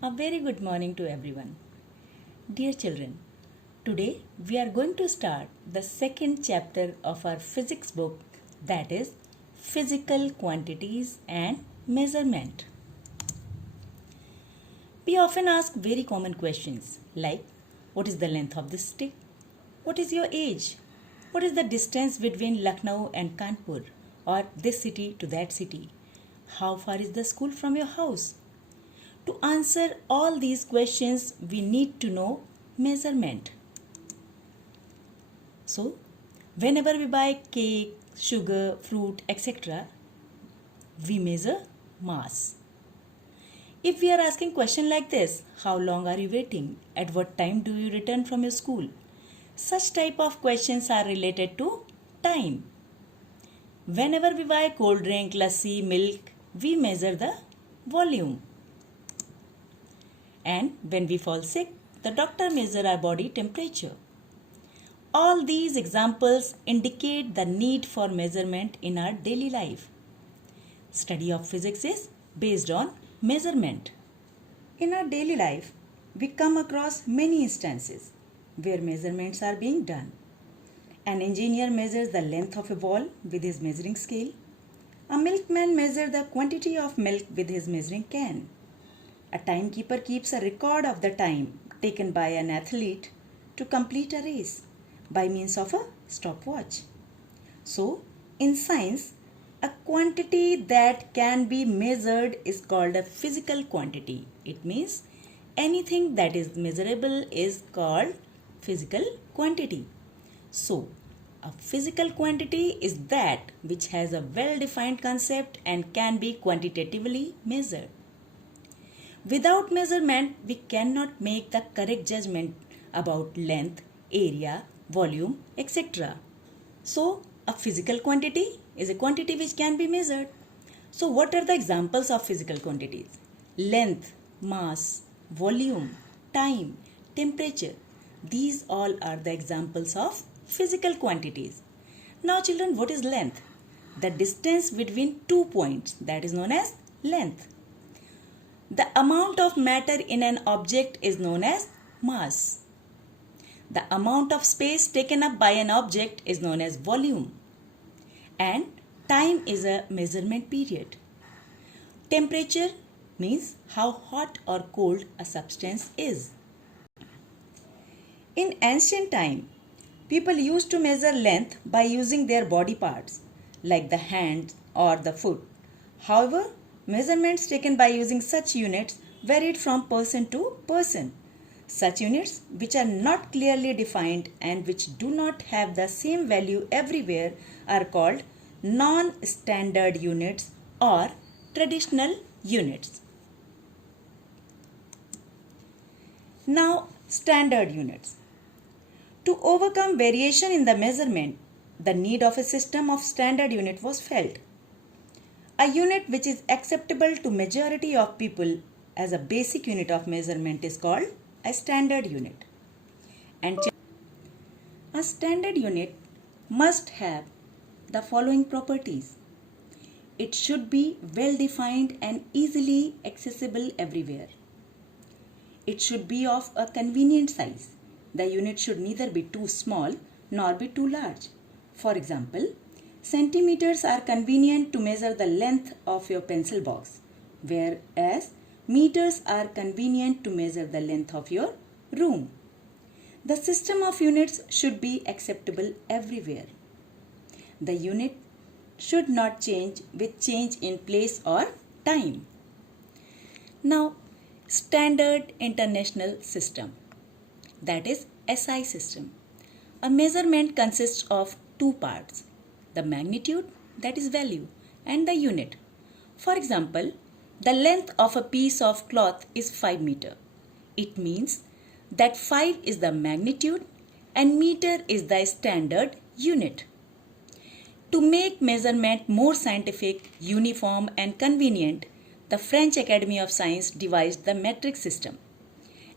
A very good morning to everyone. Dear children, today we are going to start the second chapter of our physics book, that is Physical Quantities and Measurement. We often ask very common questions like, what is the length of this stick? What is your age? What is the distance between Lucknow and Kanpur, or this city to that city? How far is the school from your house? To answer all these questions, we need to know measurement. So, whenever we buy cake, sugar, fruit, etc., we measure mass. If we are asking question like this, how long are you waiting? At what time do you return from your school? Such type of questions are related to time. Whenever we buy cold drink, lassi, milk, we measure the volume. And when we fall sick, the doctor measures our body temperature. All these examples indicate the need for measurement in our daily life. Study of physics is based on measurement. In our daily life, we come across many instances where measurements are being done. An engineer measures the length of a wall with his measuring scale. A milkman measures the quantity of milk with his measuring can. A timekeeper keeps a record of the time taken by an athlete to complete a race by means of a stopwatch. So, in science, a quantity that can be measured is called a physical quantity. It means anything that is measurable is called physical quantity. So, a physical quantity is that which has a well-defined concept and can be quantitatively measured. Without measurement, we cannot make the correct judgment about length, area, volume, etc. So, a physical quantity is a quantity which can be measured. So, what are the examples of physical quantities? Length, mass, volume, time, temperature. These all are the examples of physical quantities. Now, children, what is length? The distance between 2 points, that is known as length. The amount of matter in an object is known as mass. The amount of space taken up by an object is known as volume. And time is a measurement period. Temperature means how hot or cold a substance is. In ancient time, people used to measure length by using their body parts like the hand or the foot. However, measurements taken by using such units varied from person to person. Such units which are not clearly defined and which do not have the same value everywhere are called non-standard units or traditional units. Now, standard units. To overcome variation in the measurement, the need of a system of standard unit was felt. A unit which is acceptable to majority of people as a basic unit of measurement is called a standard unit. And a standard unit must have the following properties. It should be well defined and easily accessible everywhere. It should be of a convenient size. The unit should neither be too small nor be too large. For example, centimeters are convenient to measure the length of your pencil box, whereas meters are convenient to measure the length of your room. The system of units should be acceptable everywhere. The unit should not change with change in place or time. Now, Standard International System, that is SI system. A measurement consists of two parts, the magnitude, that is value, and the unit. For example, the length of a piece of cloth is 5 meter. It means that 5 is the magnitude and meter is the standard unit. To make measurement more scientific, uniform and convenient, the French Academy of Science devised the metric system.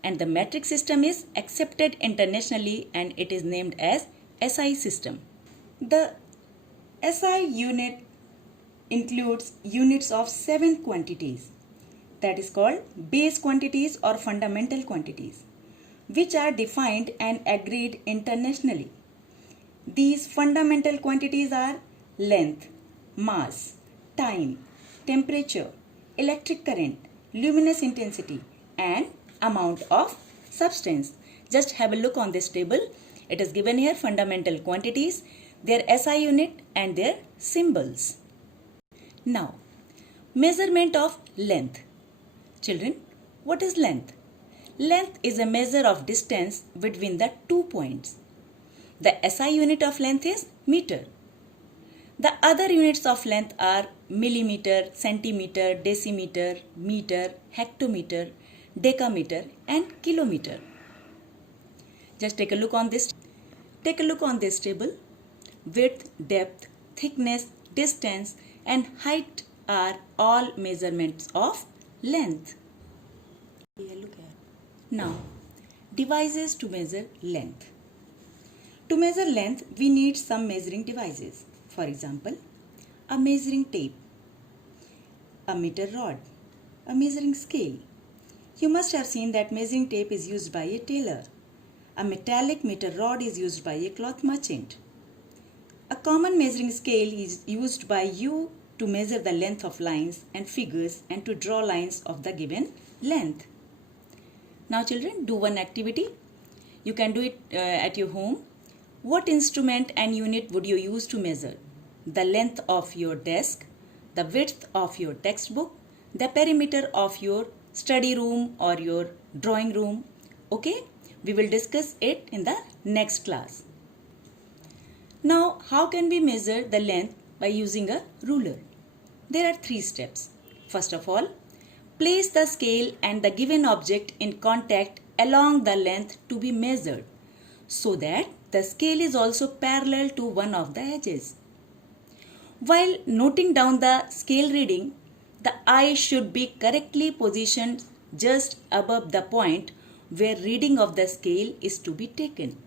And the metric system is accepted internationally and it is named as SI system. The SI unit includes units of 7 quantities: that is called base quantities or fundamental quantities, which are defined and agreed internationally. These fundamental quantities are length, mass, time, temperature, electric current, luminous intensity, and amount of substance. Just have a look on this table. It is given here fundamental quantities, their SI unit and their symbols. Now, measurement of length. Children, what is length? Length is a measure of distance between the 2 points. The SI unit of length is meter. The other units of length are millimeter, centimeter, decimeter, meter, hectometer, decameter and kilometer. Just take a look on this. Take a look on this table. Width, depth, thickness, distance and height are all measurements of length. Look here. Now, devices to measure length. To measure length, we need some measuring devices. For example, a measuring tape, a meter rod, a measuring scale. You must have seen that measuring tape is used by a tailor. A metallic meter rod is used by a cloth merchant. A common measuring scale is used by you to measure the length of lines and figures and to draw lines of the given length. Now children, do one activity. You can do it at your home. What instrument and unit would you use to measure the length of your desk, the width of your textbook, the perimeter of your study room or your drawing room? Okay, we will discuss it in the next class. Now, how can we measure the length by using a ruler? There are 3 steps. First of all, place the scale and the given object in contact along the length to be measured so that the scale is also parallel to one of the edges. While noting down the scale reading, the eye should be correctly positioned just above the point where reading of the scale is to be taken.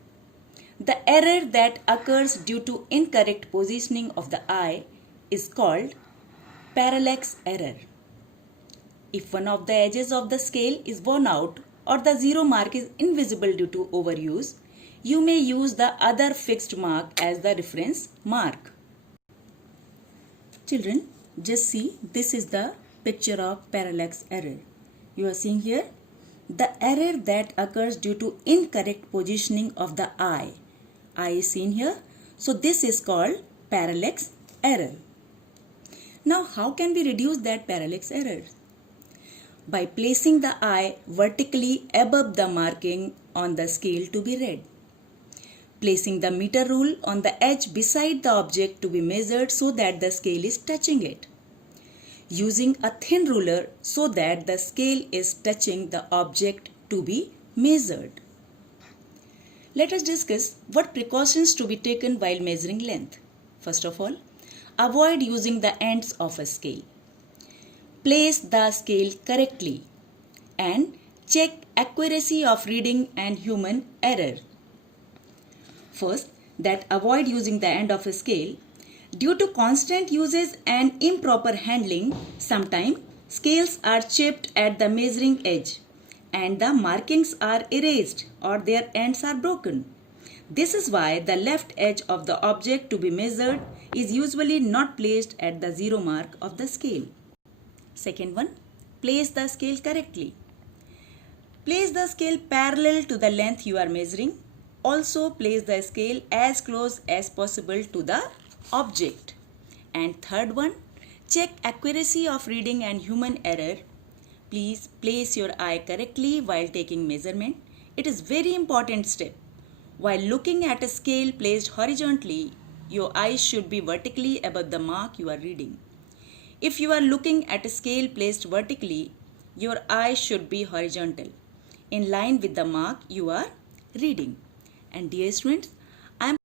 The error that occurs due to incorrect positioning of the eye is called parallax error. If one of the edges of the scale is worn out or the zero mark is invisible due to overuse, you may use the other fixed mark as the reference mark. Children, just see, this is the picture of parallax error. You are seeing here the error that occurs due to incorrect positioning of the eye. Eye is seen here. So this is called parallax error. Now how can we reduce that parallax error? By placing the eye vertically above the marking on the scale to be read. Placing the meter rule on the edge beside the object to be measured so that the scale is touching it. Using a thin ruler so that the scale is touching the object to be measured. Let us discuss what precautions to be taken while measuring length. First of all, avoid using the ends of a scale. Place the scale correctly and check accuracy of reading and human error. First, that avoid using the end of a scale. Due to constant usage and improper handling, sometimes scales are chipped at the measuring edge and the markings are erased or their ends are broken. This is why the left edge of the object to be measured is usually not placed at the zero mark of the scale. Second one, place the scale correctly. Place the scale parallel to the length you are measuring. Also place the scale as close as possible to the object. And third one, check accuracy of reading and human error. Please place your eye correctly while taking measurement. It is very important step. While looking at a scale placed horizontally, your eyes should be vertically above the mark you are reading. If you are looking at a scale placed vertically, your eyes should be horizontal, in line with the mark you are reading. And dear students, I am